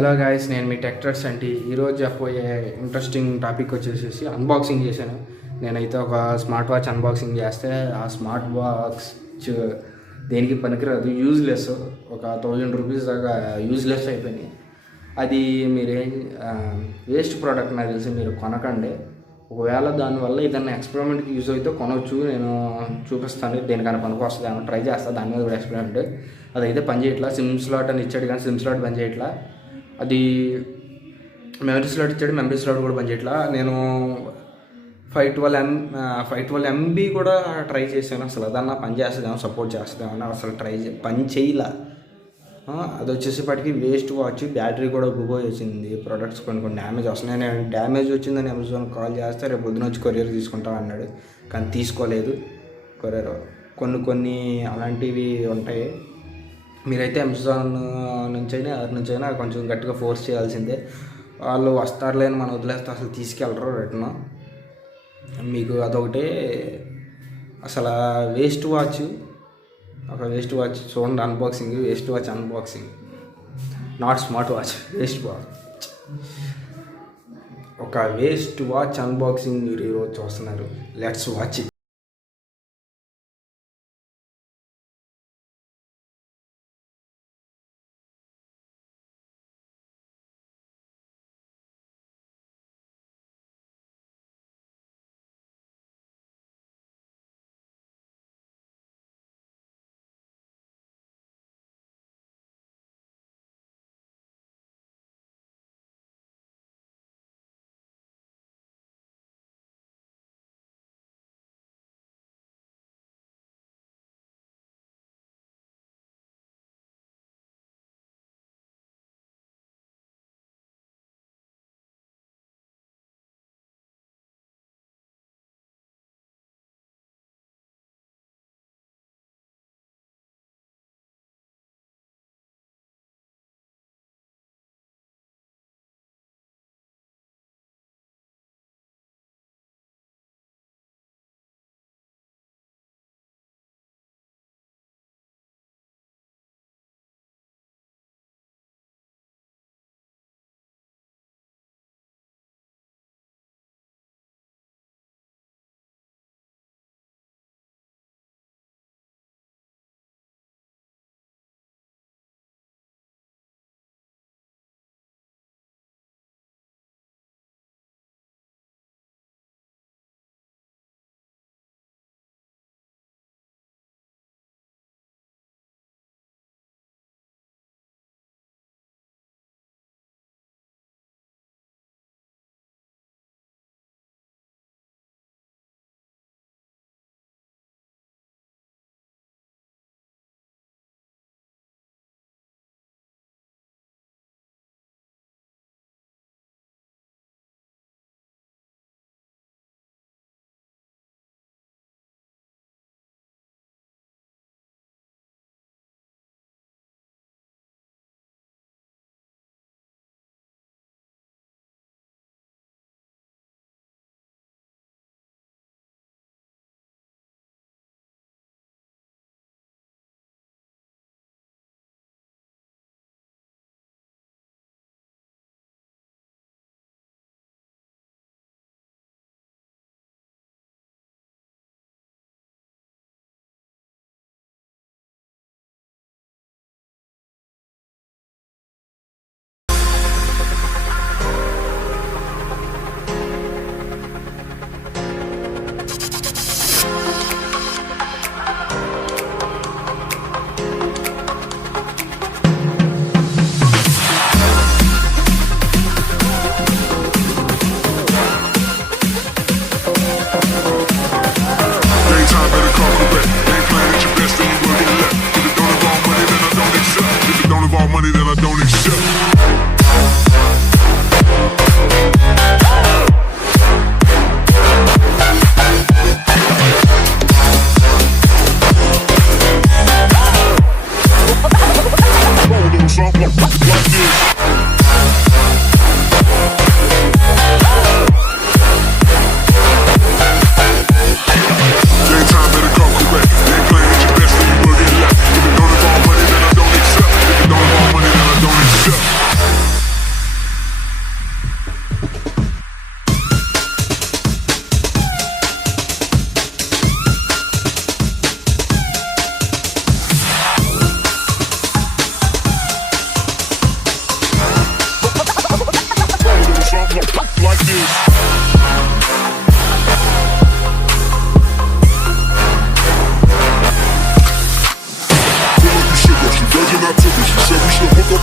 Hello guys, నేను మీ TUTS CHANTI. ఈరోజు చెప్పబోయే ఇంట్రెస్టింగ్ టాపిక్ వచ్చేసి అన్బాక్సింగ్ చేశాను. నేనైతే ఒక స్మార్ట్ వాచ్ అన్బాక్సింగ్ చేస్తే ఆ స్మార్ట్ వాచ్ దేనికి పనికిరాదు, యూజ్లెస్. ఒక 1000 రూపీస్ దాకా యూజ్లెస్ అయిపోయినాయి. అది మీరేం వేస్ట్ ప్రోడక్ట్ నాకు తెలిసి మీరు కొనకండి. ఒకవేళ దానివల్ల ఏదైనా ఎక్స్పెరిమెంట్కి యూజ్ అయితే కొనవచ్చు. నేను చూపిస్తాను దేనికైనా పనికి వస్తుంది, ట్రై చేస్తాను దాని మీద కూడా ఎక్స్పెరిమెంట్. అదైతే పని చేయట్లా. సిమ్ స్లాట్ అని ఇచ్చాడు కానీ సిమ్ స్లాట్ పని చేయట్లా. అది మెమరీ స్లాట్ ఇచ్చాడు, మెమరీ స్లాట్ కూడా పనిచేయట్లా. నేను 512 MB కూడా ట్రై చేశాను. అసలు అదన్నా పని చేస్తుందేమో, సపోర్ట్ చేస్తుందేమో, అసలు పని చేయలే. అది వచ్చేసేపటికి వేస్ట్ వాచ్. బ్యాటరీ కూడా పోయి వచ్చింది. ప్రొడక్ట్స్ కొన్ని డ్యామేజ్ వస్తున్నాయి. నేను డ్యామేజ్ వచ్చిందని అమెజాన్ కాల్ చేస్తే రేపు పొద్దున వచ్చి కొరియర్ తీసుకుంటా అన్నాడు, కానీ తీసుకోలేదు కొరియర్. కొన్ని అలాంటివి ఉంటాయి. మీరైతే అమెజాన్ నుంచైనా ఎవరి నుంచైనా కొంచెం గట్టిగా ఫోర్స్ చేయాల్సిందే. వాళ్ళు వస్తారులే అని మనం వదిలేస్తే అసలు తీసుకెళ్ళరు రిటర్న్. మీకు అదొకటే. అసలు వేస్ట్ వాచ్, ఒక వేస్ట్ వాచ్ చూడండి. Unboxing waste watch unboxing, not smart watch, waste watch. ఒక వేస్ట్ వాచ్ అన్బాక్సింగ్ మీరు ఈరోజు చూస్తున్నారు. Let's watch.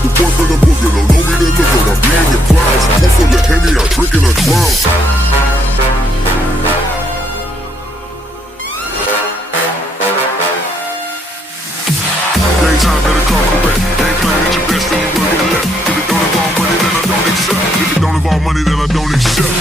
the boy from the boogie, don't know me, then look at I'm being your clouds. Pool full of Henny, I'm drinking a drown. Daytime better come correct. Ain't playing at your best, then you will get left. If it don't involve money, then I don't accept. If it don't involve money, then I don't accept.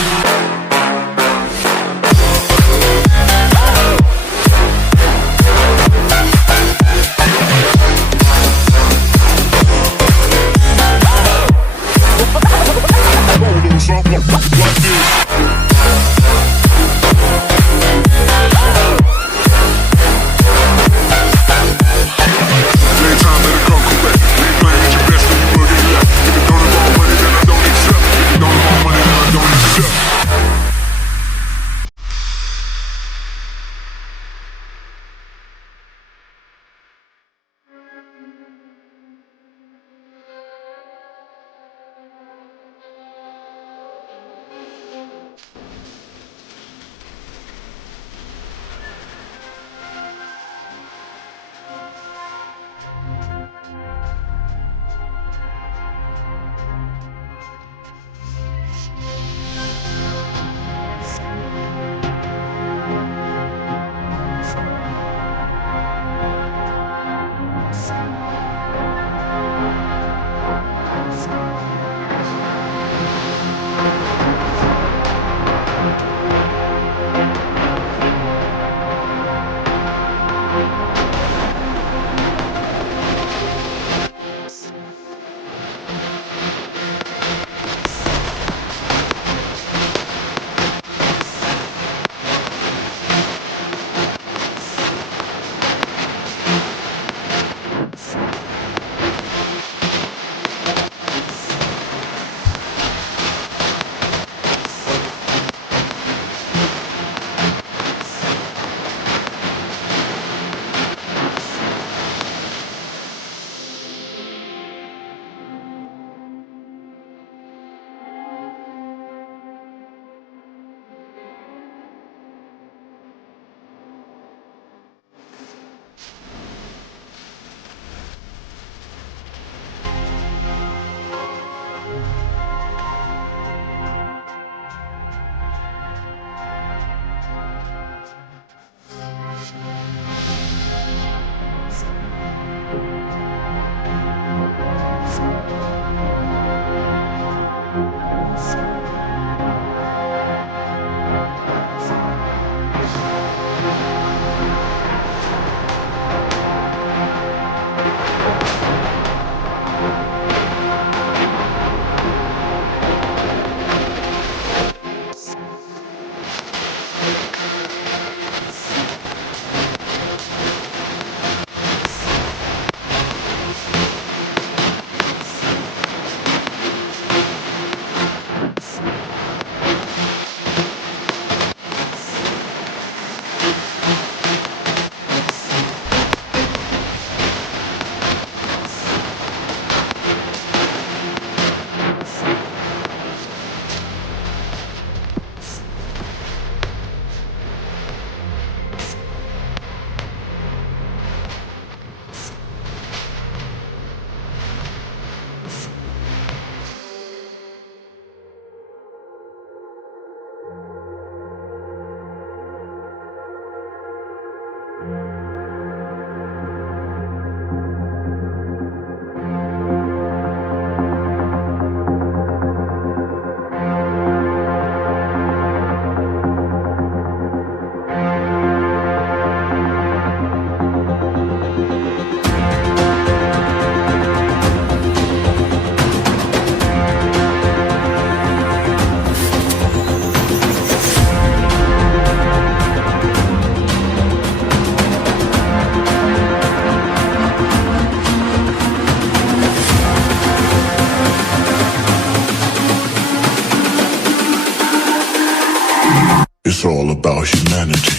It's all about humanity.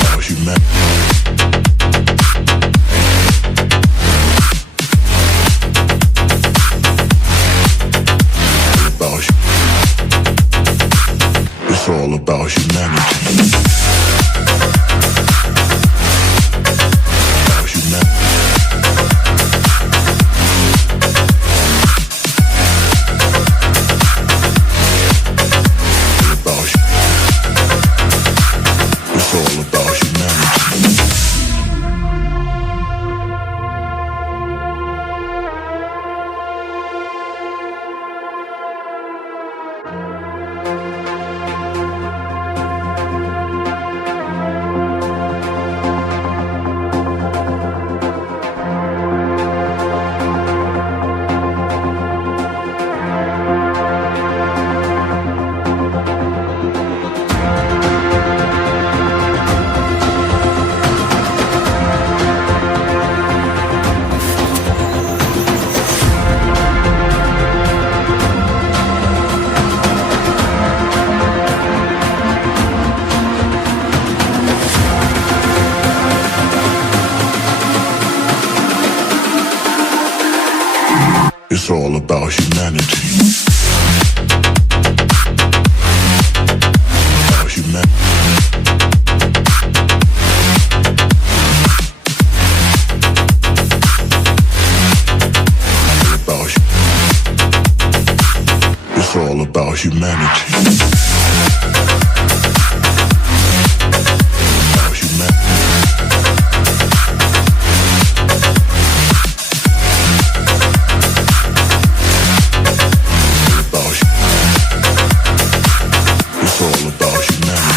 About humanity. It's all about humanity. About humanity. all about humanity. About humanity. It's all about humanity. About humanity. It's all about humanity.